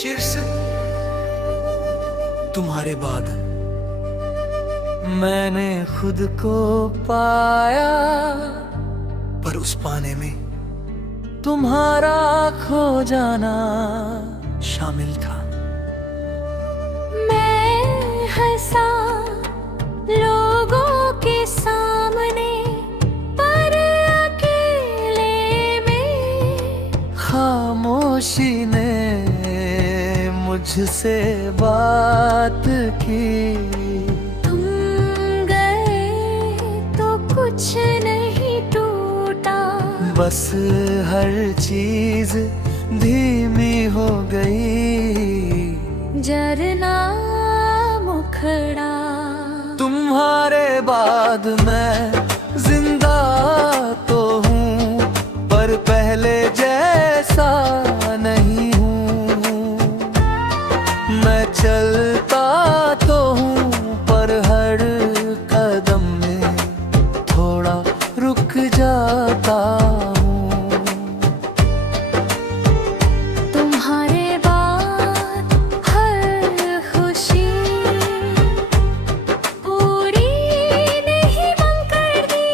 शीर्ष तुम्हारे बाद मैंने खुद को पाया, पर उस पाने में तुम्हारा खो जाना शामिल था। मैं हंसा लोगों के सामने, पर अकेले में खामोशी ने मुझसे बात की। तुम गए तो कुछ नहीं टूटा, बस हर चीज धीमी हो गई। जरना मुखड़ा तुम्हारे बाद मैं जिंदा तो हूँ, पर पहले जैसा नहीं हूँ। मैं चलता तो हूँ, पर हर कदम में थोड़ा रुक जाता हूँ। तुम्हारे बाद हर खुशी पूरी नहीं बन कर दी,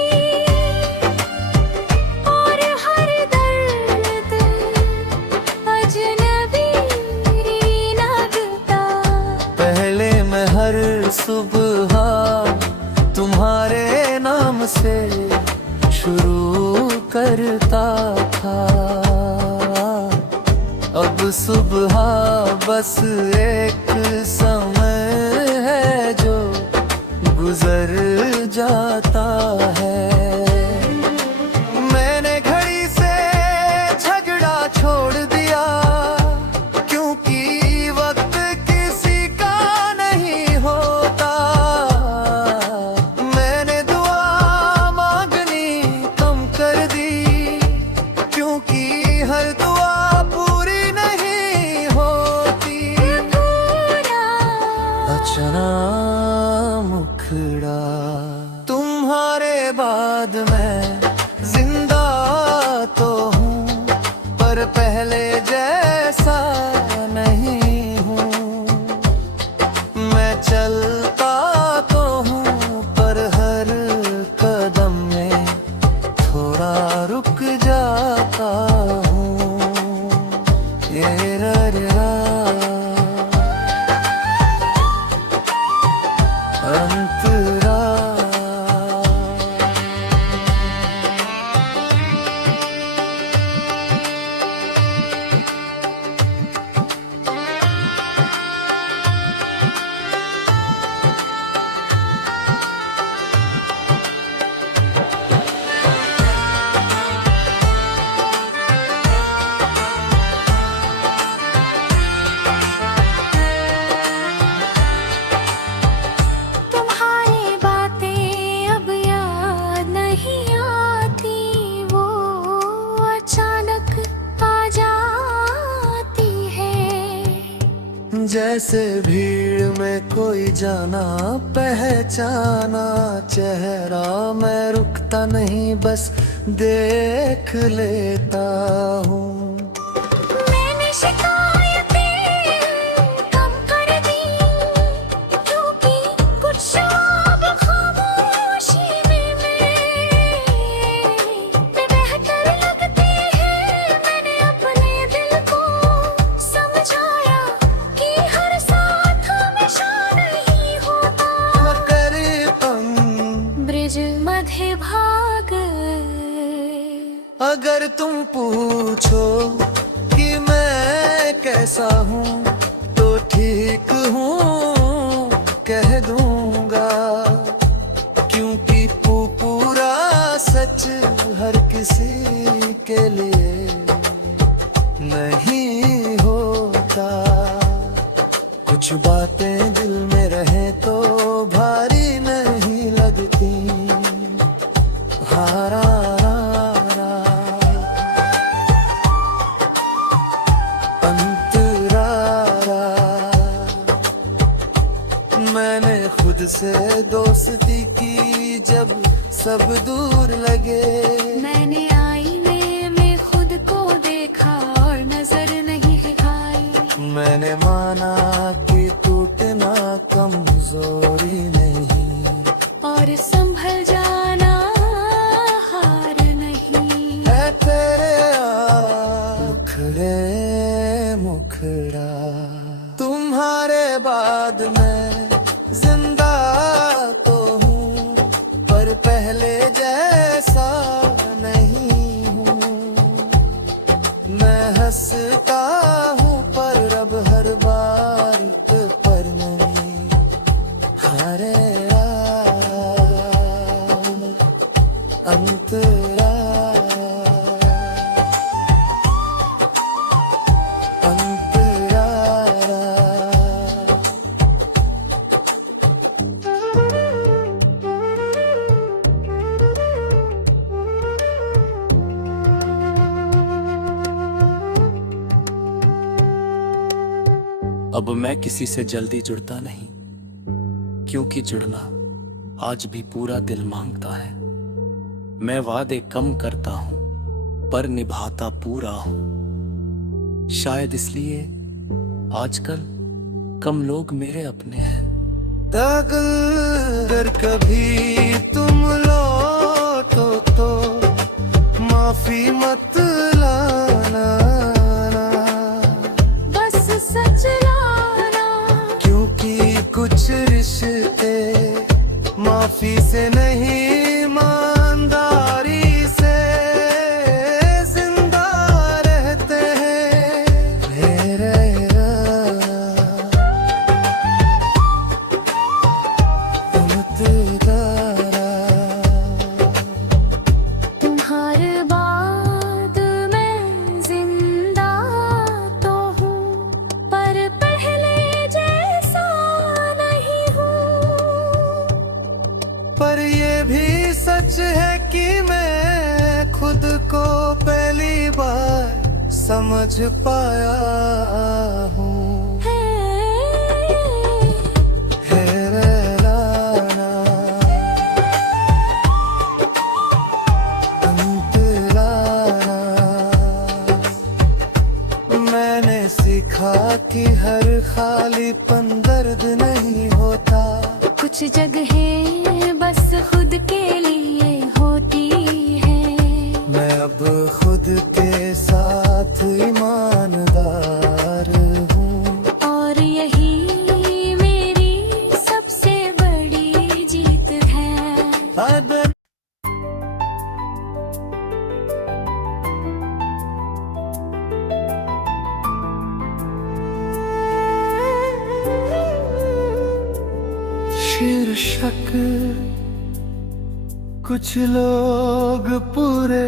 और हर दर्द अजनबी लगता। पहले मैं हर सुबह तुम्हारे नाम से शुरू करता था। अब सुबह बस एक समय है जो गुजर जाता है। मैंने घड़ी से झगड़ा छोड़ दिया, क्योंकि वक्त किसी का नहीं होता। मैंने दुआ मांगनी कम कर दी, क्योंकि हर दुआ पूरी नहीं होती। अचना मुखड़ा तुम्हारे बाद मैं जिंदा तो हूँ, पर पहले जैसा नहीं हूँ। मैं चलता तो हूँ, पर हर कदम में थोड़ा रुक जाता हूँ। ये रा अंतरा तुम्हारी बातें अब याद नहीं आती, वो अचानक आ जाती है। जैसे भीड़ में कोई जाना पहचाना चेहरा, मैं रुकता नहीं बस देख लेता हूँ। मैंने शिकायतें कम कर दी, क्योंकि कुछ अब खामोशी में बेहतर लगते हैं। मैंने अपने दिल को समझाया कि हर साथ हमेशा नहीं होता। मकर पंख ब्रिज मध्य भाग अगर तुम पूछो कि मैं कैसा हूँ, तो ठीक हूँ कह दूंगा। क्योंकि पूरा सच हर किसी के लिए नहीं होता। कुछ बातें दिल में रहे तो भारी नहीं लगती। हारा मैंने खुद से दोस्ती की जब सब दूर लगे। मैंने आईने में खुद को देखा और नजर नहीं है भाई। मैंने माना कि टूटना कमजोरी नहीं, और संभल जाना हार नहीं। है तेरे मुखड़े मुखड़ा, तुम्हारे बाद मैं जिंदा तो हूँ, पर पहले जैसा नहीं हूँ। मैं हंसता हूँ पर अब हर बात पर नहीं, हरे अंतरा अंतरा। अब मैं किसी से जल्दी जुड़ता नहीं, क्योंकि जुड़ना आज भी पूरा दिल मांगता है। मैं वादे कम करता हूं पर निभाता पूरा हूं, शायद इसलिए आजकल कम लोग मेरे अपने हैं। अगर कभी तुम लौटो तो माफी मत लाना, बस सच लाना, क्योंकि कुछ रिश्ते माफी से नहीं ईमानदारी से जिंदा रहते हैं। मेरे तुम्हारे बाद मैं जिंदा तो हूँ, पर पहले जैसा नहीं हूँ। पर ये भी सच है कि मैं खुद को पहली बार समझ पाया हूँ। है लाना अंतराना, मैंने सीखा कि हर खालीपन दर्द नहीं होता, कुछ जगहें बस खुद के लिए होती है। मैं अब खुद के साथ ईमानदार हूँ, और यही मेरी सबसे बड़ी जीत है। अब शीर्षक कुछ लोग पूरे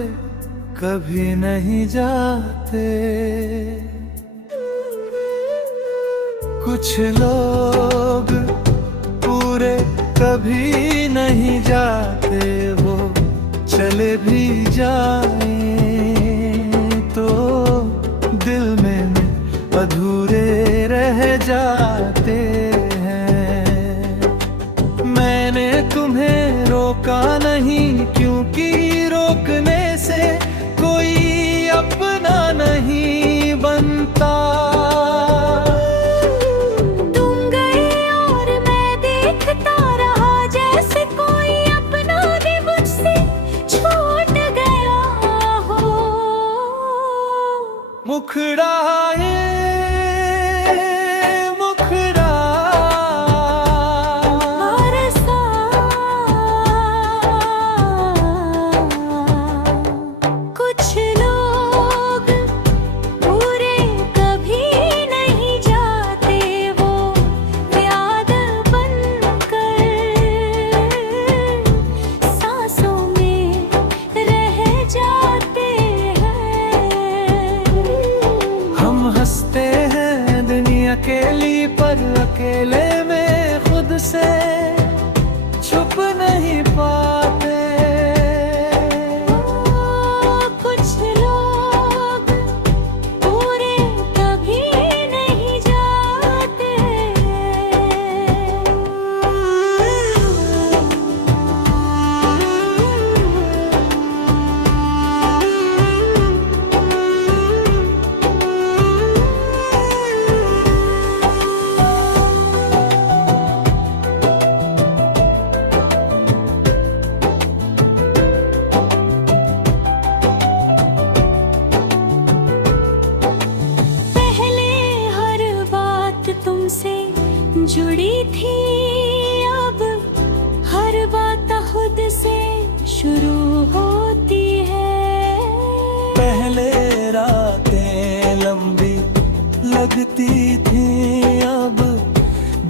कभी नहीं जाते, कुछ लोग पूरे कभी नहीं जाते, वो चले भी जाएं तो दिल में अधूरे रह जाते हैं। मैंने तुम्हें रोका नहीं, क्योंकि रोकने से कोई अपना नहीं बनता। तुम गए और मैं देखता रहा, जैसे कोई अपना भी मुझसे छूट गया हो। मुखड़ा है मुखड़ा, बरसा शुरू होती है। पहले रातें लंबी लगती थी, अब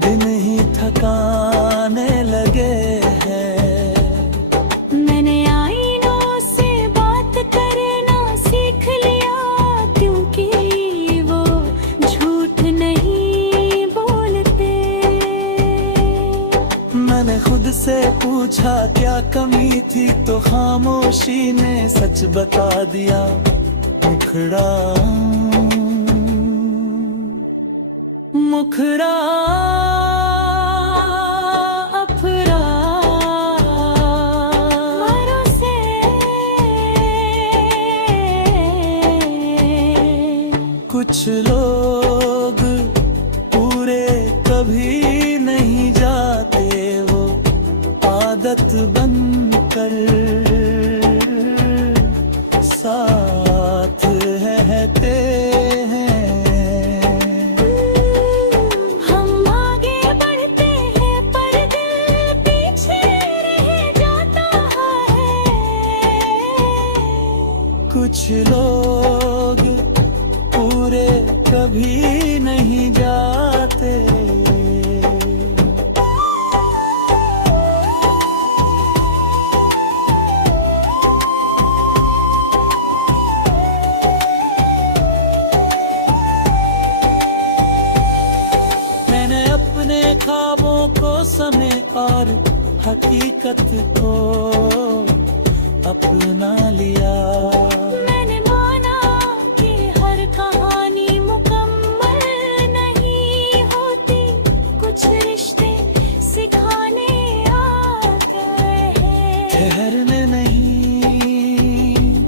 दिन ही थकाने लगे हैं। मैंने आईनों से बात करना सीख लिया, क्योंकि वो झूठ नहीं बोलते। मैंने खुद से पूछा क्या कमी थी, तो खामोशी ने सच बता दिया। मुखड़ा मुखड़ा अफरा मरों से कुछ लोग पूरे कभी नहीं जाते, वो आदत बनकर साथ रहते हैं। हम आगे बढ़ते हैं पर दिल पीछे रह जाता है। कुछ लोग पूरे कभी नहीं जाते। मैंने अपने ख्वाबों को समय और हकीकत को अपना लिया। मैंने माना कि हर कहानी मुकम्मल नहीं होती, कुछ रिश्ते सिखाने आ गए हैं। ठहरने नहीं,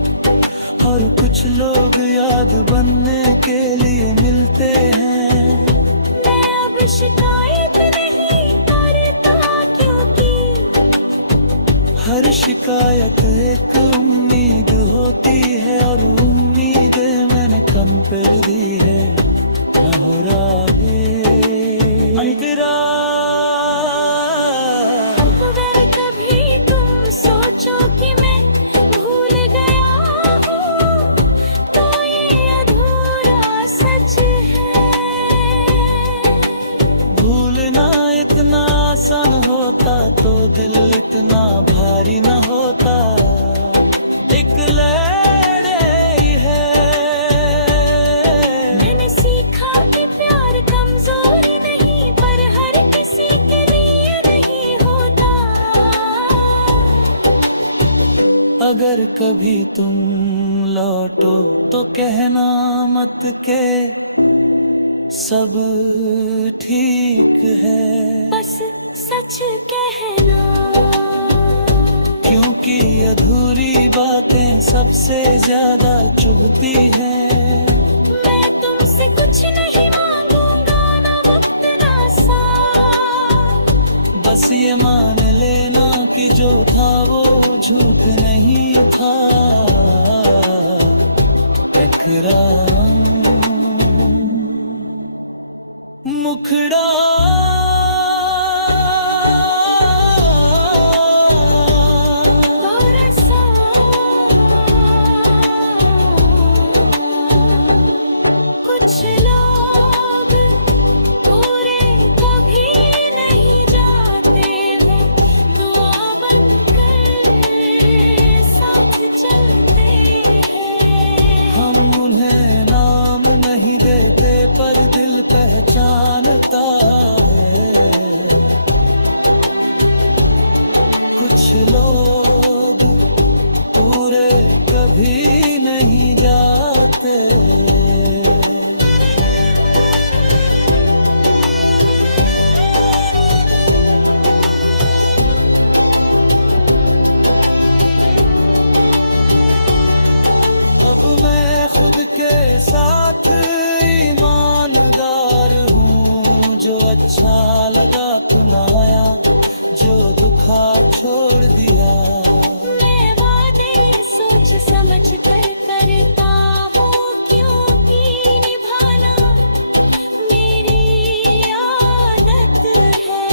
और कुछ लोग याद बनने के लिए मिलते हैं। मैं अब शिकायत नहीं करता, क्योंकि हर शिकायत एक उम्मीद होती है, और उम्मीद मैंने कम कर दी है। न हो रहा है तेरा। अगर कभी तुम सोचो कि मैं भूल गया हूँ, तो ये अधूरा सच है। भूलना इतना आसान होता तो दिल इतना भारी न होता। एक लड़ाई है। मैंने सीखा कि प्यार कमजोरी नहीं, पर हर किसी के लिए नहीं होता। अगर कभी तुम लौटो तो कहना मत के सब ठीक है, बस सच कहना, क्योंकि अधूरी बातें सबसे ज्यादा चुभती हैं। मैं तुमसे कुछ नहीं मांगूंगा, ना वक्त ना साथ। बस ये मान लेना कि जो था वो झूठ नहीं था। इकरार मुखड़ा बरसा कुछ लोग पूरे कभी नहीं जाते हैं, दुआ बनकर साथ चलते हैं। हम उन्हें नाम नहीं देते पर दिल पहचानता है। कुछ लोग पूरे कभी नहीं जाते। अब मैं खुद के साथ ईमानदार हूँ, जो अच्छा लगा अपनाया, जो दुखा छोड़ दिया। मैं वादे सोच समझ कर करता हूँ, क्योंकि निभाना मेरी आदत है।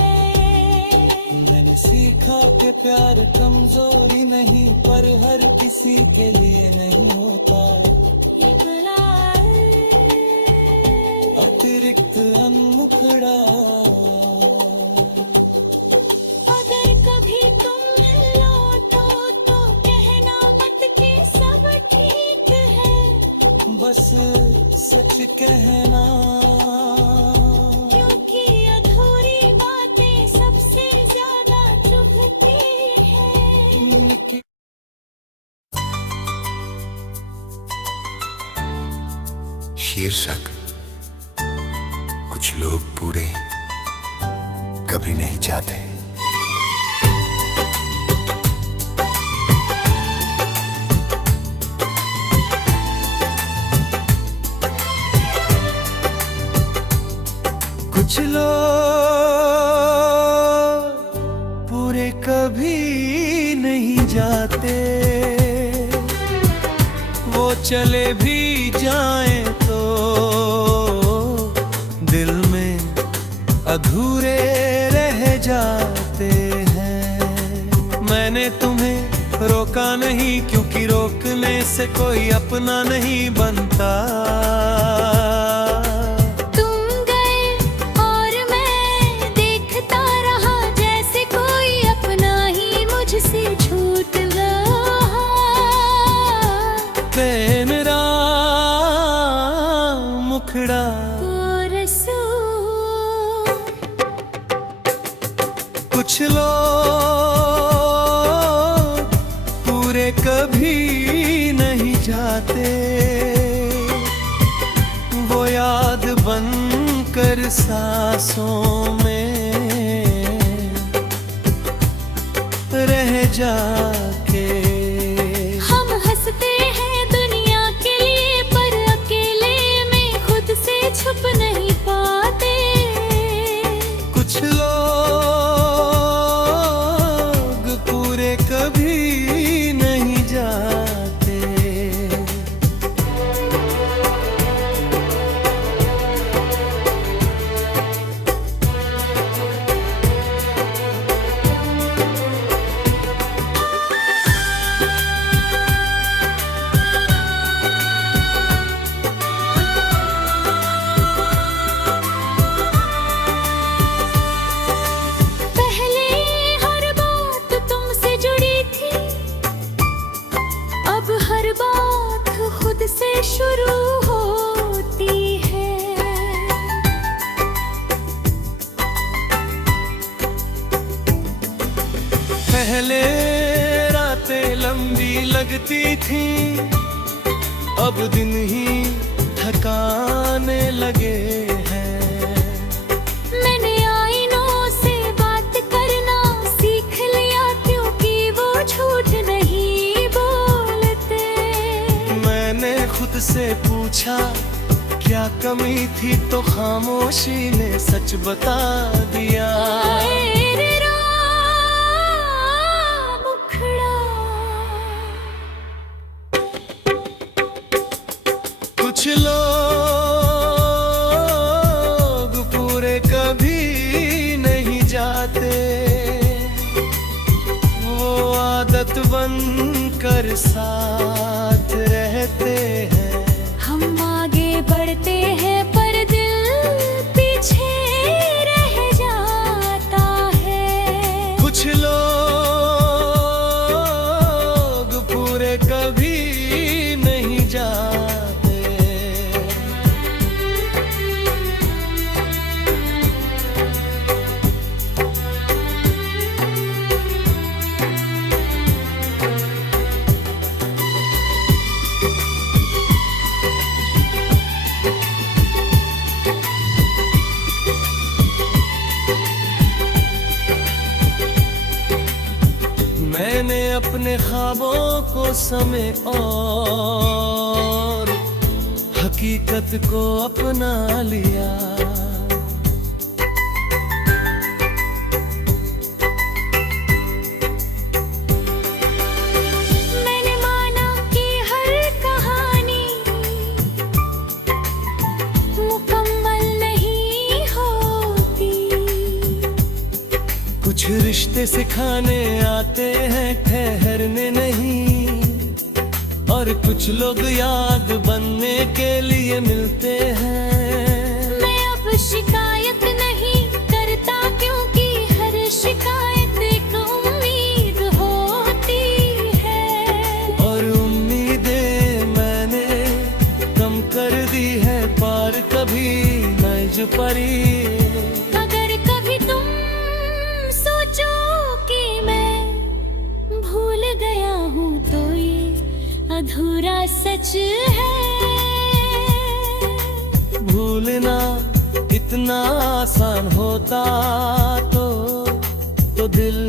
मैंने सीखा कि प्यार कमजोरी नहीं, पर हर किसी के लिए नहीं होता। इतना अतिरिक्त अनमुखड़ा, अगर कभी तुम लौटो तो कहना मत कि सब ठीक है, बस सच कहना, क्योंकि अधूरी बातें सबसे ज्यादा चुभती है। शीर्षक कुछ लोग पूरे कभी नहीं जाते। कुछ लोग पूरे कभी नहीं जाते, वो चले भी जाएं तो दिल में अधूरे रह जाते हैं। मैंने तुम्हें रोका नहीं, क्योंकि रोकने से कोई अपना नहीं बनता। मेरा मुखड़ा कुछ लोग पूरे कभी नहीं जाते, वो याद बनकर सांसों में रह जाके। छुप नहीं पाते, कुछ लोग पूरे कभी नहीं जाते। से शुरू होती है, पहले रातें लंबी लगती थी, अब दिन ही थकाने लगे हैं। मैंने आईनों से बात करना सीख लिया, क्योंकि वो झूठ नहीं बोलते। मैंने खुद से पूछा क्या कमी थी, तो खामोशी ने सच बता दिया। कुछ लोग पूरे कभी नहीं जाते, वो आदत बनकर साथ रहते हैं। हम आगे बढ़ते हैं पर दिल पीछे रह जाता है। कुछ लोग पूरे कभी नहीं जाते। मैंने अपने ख्वाबों को समय और हकीकत को अपना लिया। मैंने माना कि हर कहानी मुकम्मल नहीं होती। कुछ रिश्ते रिश्ते सिखाने आते हैं, ठहरने नहीं। और कुछ लोग याद बनने के लिए मिलते हैं। मैं अब शिकायत नहीं करता, क्योंकि हर शिकायत एक उम्मीद होती है। और उम्मीदें मैंने कम कर दी है, पार कभी मैं जो परी। अगर कभी तुम सोचो कि मैं भूल गया हूँ, तो ये अधूरा सच है। भूलना इतना आसान होता तो दिल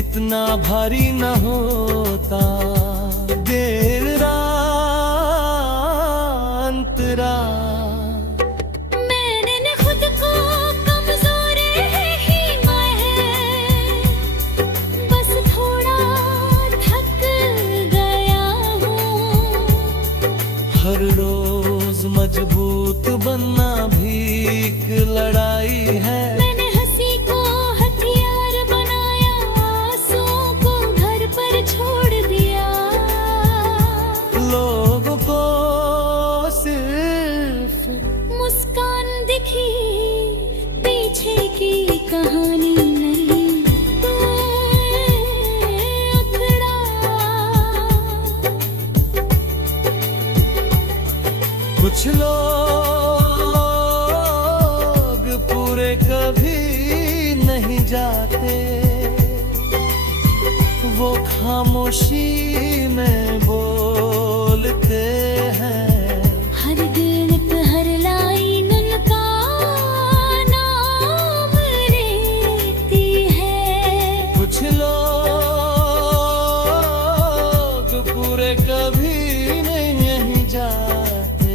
इतना भारी न होता। देर रात रात मैंने खुद को कमजोर ही माना है, बस थोड़ा थक गया हूँ। हर रोज मजबूत बनना भी एक लड़ाई है। मैंने हंसी को हथियार बनाया, आंसुओं को घर पर छोड़ दिया। लोगों को सिर्फ मुस्कान दिखी, पीछे की कहानी नहीं। तू उखड़ा। कुछ लोग पूरे कभी नहीं जाते, वो खामोशी में बोलते हैं। हर दिल पे हर लाइन उनका नाम लेती है। कुछ लोग पूरे कभी नहीं जाते।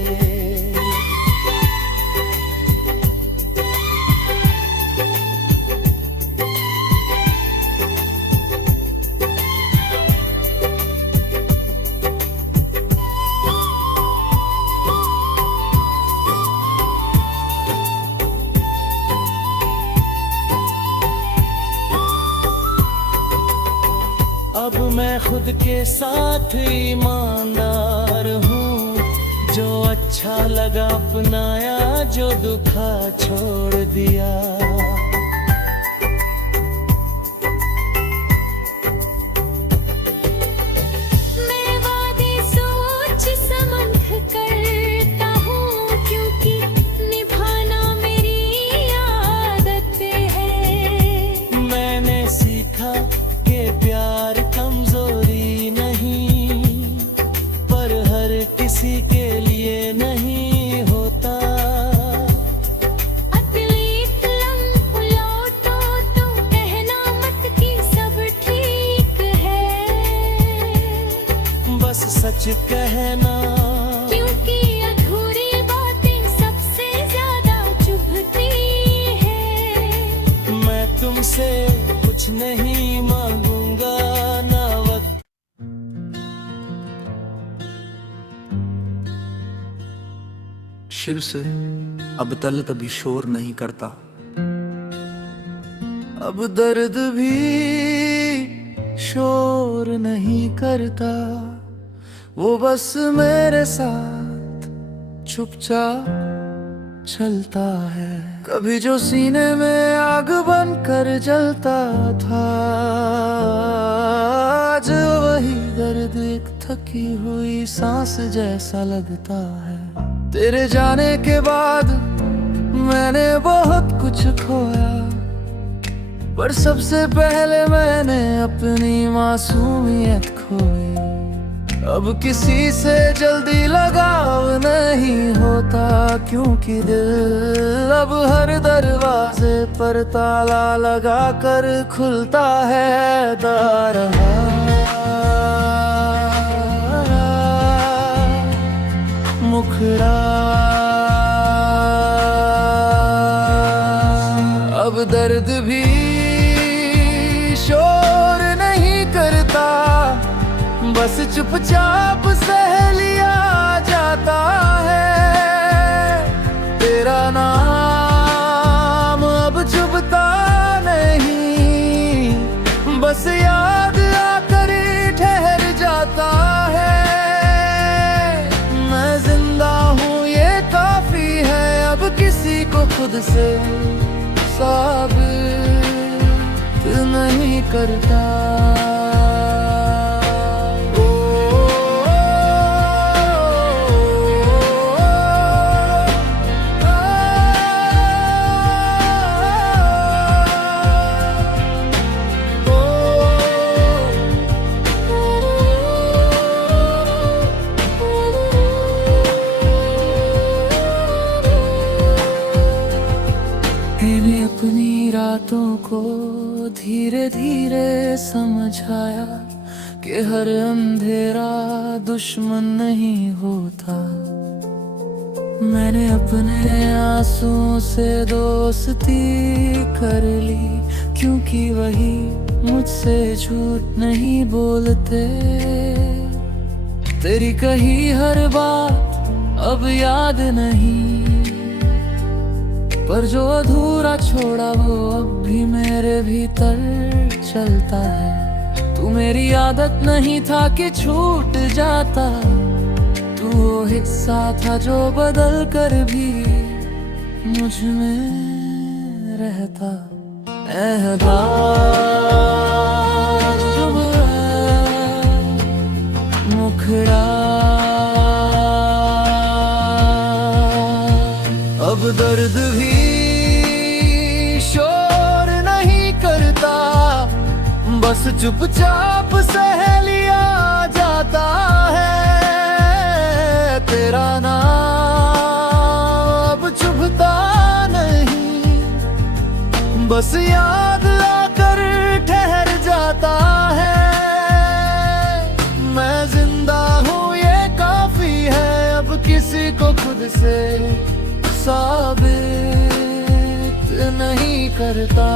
अब मैं खुद के साथ ईमानदार हूँ। जो अच्छा लगा अपनाया, जो दुखा छोड़ दिया। मैं वादे सोच समझ करता हूँ, क्योंकि निभाना मेरी आदत है। मैंने सीखा कि प्यार कमजोरी नहीं, पर हर किसी के लिए नहीं होता। अतीत लम्ह लौटो तो कहना मत कि सब ठीक है। बस सच कहना, क्योंकि अधूरी बातें सबसे ज्यादा चुभती है। मैं तुमसे कुछ नहीं मांगूंगा, ना वक्त। शिव से अब तलत भी शोर नहीं करता। अब दर्द भी शोर नहीं करता। वो बस मेरे साथ चुपचाप चलता है। कभी जो सीने में आग बन कर जलता था, आज वही दर्द एक थकी हुई सांस जैसा लगता है। तेरे जाने के बाद मैंने बहुत कुछ खोया, पर सबसे पहले मैंने अपनी मासूमियत खोई। अब किसी से जल्दी लगाव नहीं होता, क्योंकि दिल अब हर दरवाजे पर ताला लगा कर खुलता है। दारहा मुखड़ा अब दर्द भी शोर नहीं करता, बस चुपचाप सह लिया जाता है। तेरा नाम अब चुभता नहीं, से साबित नहीं करता। मैंने अपनी रातों को धीरे धीरे समझाया कि हर अंधेरा दुश्मन नहीं होता। मैंने अपने आंसुओं से दोस्ती कर ली, क्योंकि वही मुझसे झूठ नहीं बोलते। तेरी कही हर बात अब याद नहीं, पर जो अधूरा छोड़ा वो अब भी मेरे भीतर चलता है। तू मेरी आदत नहीं था कि छूट जाता, तू वो हिस्सा था जो बदल कर भी मुझ में रहता। एहसास जब है मुखड़ा अब दर्द भी शोर नहीं करता, बस चुपचाप सह लिया जाता है। तेरा नाम अब चुभता नहीं, बस याद आकर ठहर जाता है। मैं जिंदा हूँ ये काफी है, अब किसी को खुद से साबित नहीं करता।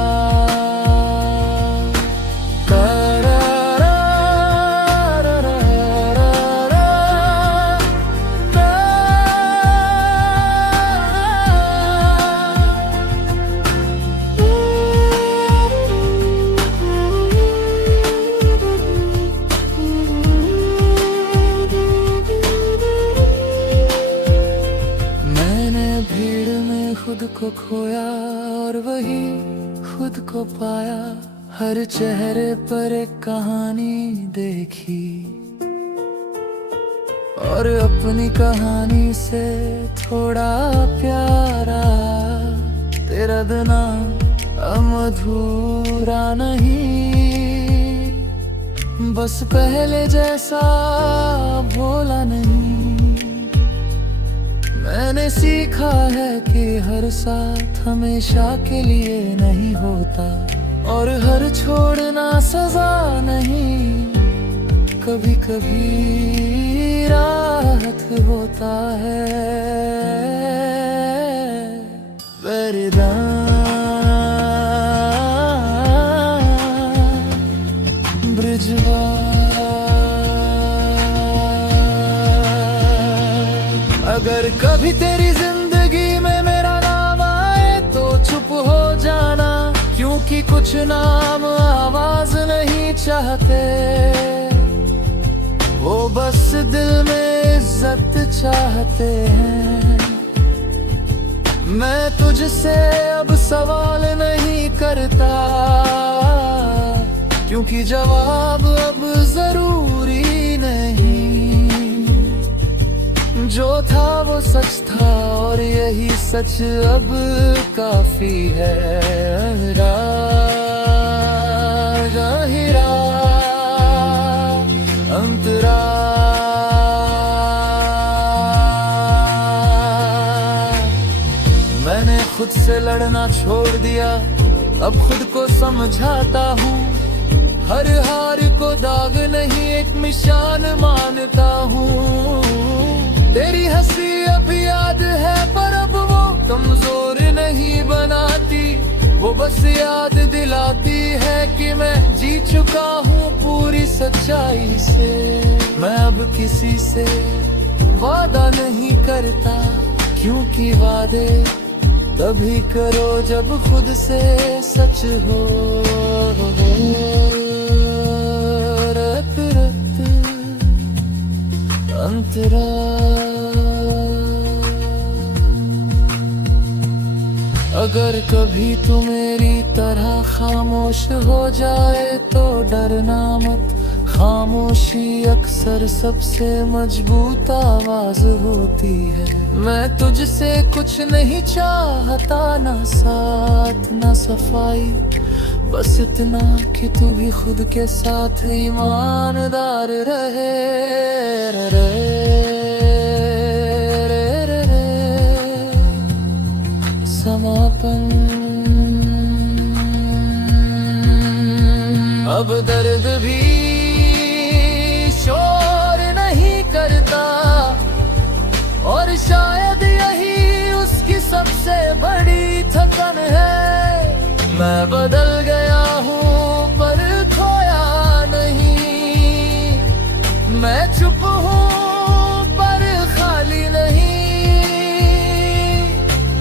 खुद को खोया और वही खुद को पाया, हर चेहरे पर एक कहानी देखी और अपनी कहानी से थोड़ा प्यारा। तेरा दिना अधूरा नहीं, बस पहले जैसा भोला नहीं। मैंने सीखा है कि हर साथ हमेशा के लिए नहीं होता, और हर छोड़ना सजा नहीं, कभी कभी राहत होता है। वरदान ब्रिजवा अगर कभी तेरी जिंदगी में मेरा नाम आए तो चुप हो जाना, क्योंकि कुछ नाम आवाज नहीं चाहते, वो बस दिल में इज्जत चाहते हैं। मैं तुझसे अब सवाल नहीं करता, क्योंकि जवाब अब जरूरी नहीं। जो था वो सच था और यही सच अब काफी है। हीरा अंतरा मैंने खुद से लड़ना छोड़ दिया, अब खुद को समझाता हूँ। हर हार को दाग नहीं एक निशान मानता हूँ। तेरी हंसी अब याद है पर अब वो कमजोर नहीं बनाती, वो बस याद दिलाती है कि मैं जी चुका हूँ पूरी सच्चाई से। मैं अब किसी से वादा नहीं करता, क्योंकि वादे तभी करो जब खुद से सच हो। रत रत अंतरा अगर कभी तू मेरी तरह खामोश हो जाए तो डरना मत, खामोशी अक्सर सबसे मजबूत आवाज होती है। मैं तुझसे कुछ नहीं चाहता, ना साथ ना सफाई, बस इतना कि तू भी खुद के साथ ईमानदार रहे। समापन। अब दर्द भी शोर नहीं करता, और शायद यही उसकी सबसे बड़ी थकन है। मैं बदल गया हूँ पर खोया नहीं, मैं चुप हूँ पर खाली नहीं।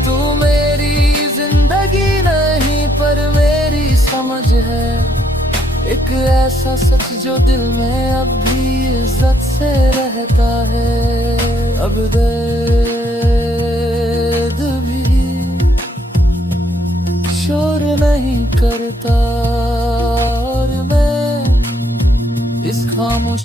तू मेरी जिंदगी नहीं पर मेरी समझ है, एक ऐसा सच जो दिल में अब भी इज्जत से रहता है। अब दर्द भी शोर नहीं करता, और मैं इस खामोश